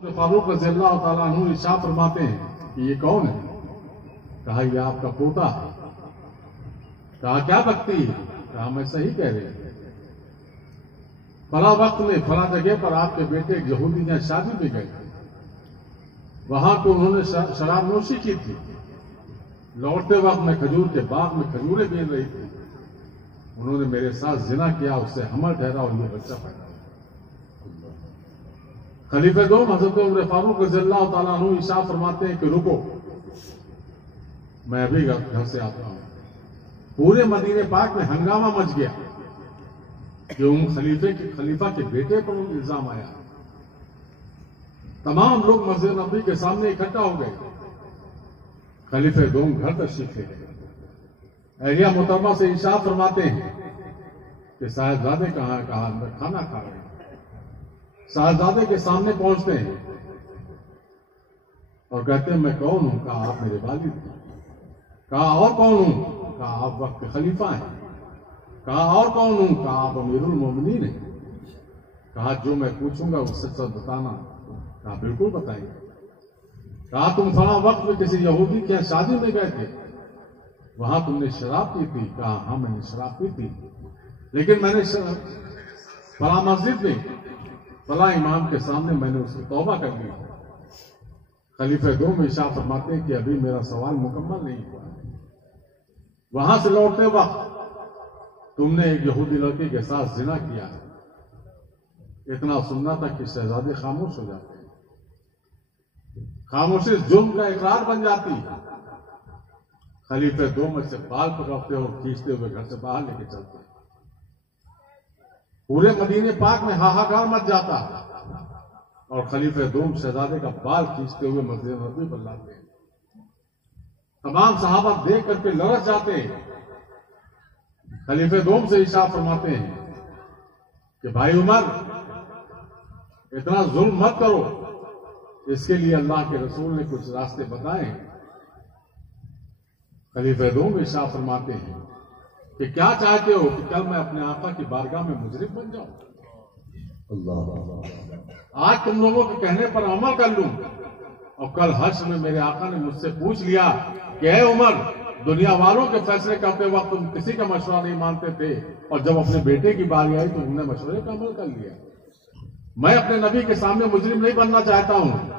फारूक रज़ी अल्लाह ताला अन्हु इरशाद फरमाते हैं कि ये कौन है? कहा ये आपका पोता है। कहा क्या बकती है? कहा मैं सही कह रही हूं। फला वक्त में फला जगह पर आपके बेटे एक यहूदी ने शादी में गए थे। वहां तो उन्होंने शराब नोशी की थी। लौटते वक्त मैं खजूर के बाग में खजूरें बेच रही थी। उन्होंने मेरे साथ जिना किया, उससे हमल ठहरा और ये बच्चा पैदा हुआ। खलीफे दो हजरत उमर फारूक रज़ी अल्लाह ताला अन्हु इरशाद फरमाते हैं कि रुको, मैं अभी घर से आता हूं। पूरे मदीने पाक में हंगामा मच गया कि उन खलीफा के बेटे पर इल्जाम आया। तमाम लोग मस्जिद नबी के सामने इकट्ठा हो गए। खलीफे दोम घर तशरीफ ले गए। अहलिया मोहतरमा से इरशाद फरमाते हैं कि साहिबजादे कहाँ है? कहा अंदर खाना खा रहे हैं। साहिबजादे के सामने पहुंचते हैं और कहते हैं मैं कौन हूं? कहा आप मेरे वालिद हैं। कहा और कौन हूं? कहा आप वक्त के खलीफा हैं। कहा और कौन हूं? कहा आप अमीरुल मोमिनीन हैं। कहा जो मैं पूछूंगा उससे सच बताना। कहा बिल्कुल बताइए। कहा तुम फला वक्त में किसी यहूदी के शादी में गए थे, वहां तुमने शराब पी थी? कहा हाँ मैंने शराब पी थी, लेकिन मैंने फला मस्जिद में फला इमाम के सामने मैंने उसकी तौबा कर ली। खलीफे दो में इरशाद फरमाते हैं कि अभी मेरा सवाल मुकम्मल नहीं हुआ। वहां से लौटते वक्त तुमने एक यहूदी लड़के के साथ जिना किया है। इतना सुनना था कि शहजादे खामोश हो जाते हैं। खामोशी जुर्म का इकरार बन जाती है। खलीफे दो में से बाल पकड़ते और खींचते हुए घर से बाहर लेके चलते हैं। पूरे मदीने पाक में हाहाकार मच जाता और खलीफे दोम शहजादे का बाल खींचते हुए मस्जिद नबी पर लाते हैं। तमाम सहाबा देख करके लरस जाते हैं। खलीफे दोम से इरशाद फरमाते हैं कि भाई उमर, इतना जुल्म मत करो, इसके लिए अल्लाह के रसूल ने कुछ रास्ते बताए। खलीफे दोम इरशाद फरमाते हैं कि क्या चाहते हो कि कल मैं अपने आका की बारगाह में मुजरिम बन जाऊं? आज तुम लोगों के कहने पर अमल कर लूं और कल हश्र में मेरे आका ने मुझसे पूछ लिया कि ऐ उमर, दुनिया वालों के फैसले करते वक्त तुम किसी का मशवरा नहीं मानते थे और जब अपने बेटे की बारी आई तो तुमने मशवरे का अमल कर लिया। मैं अपने नबी के सामने मुजरिम नहीं बनना चाहता हूं।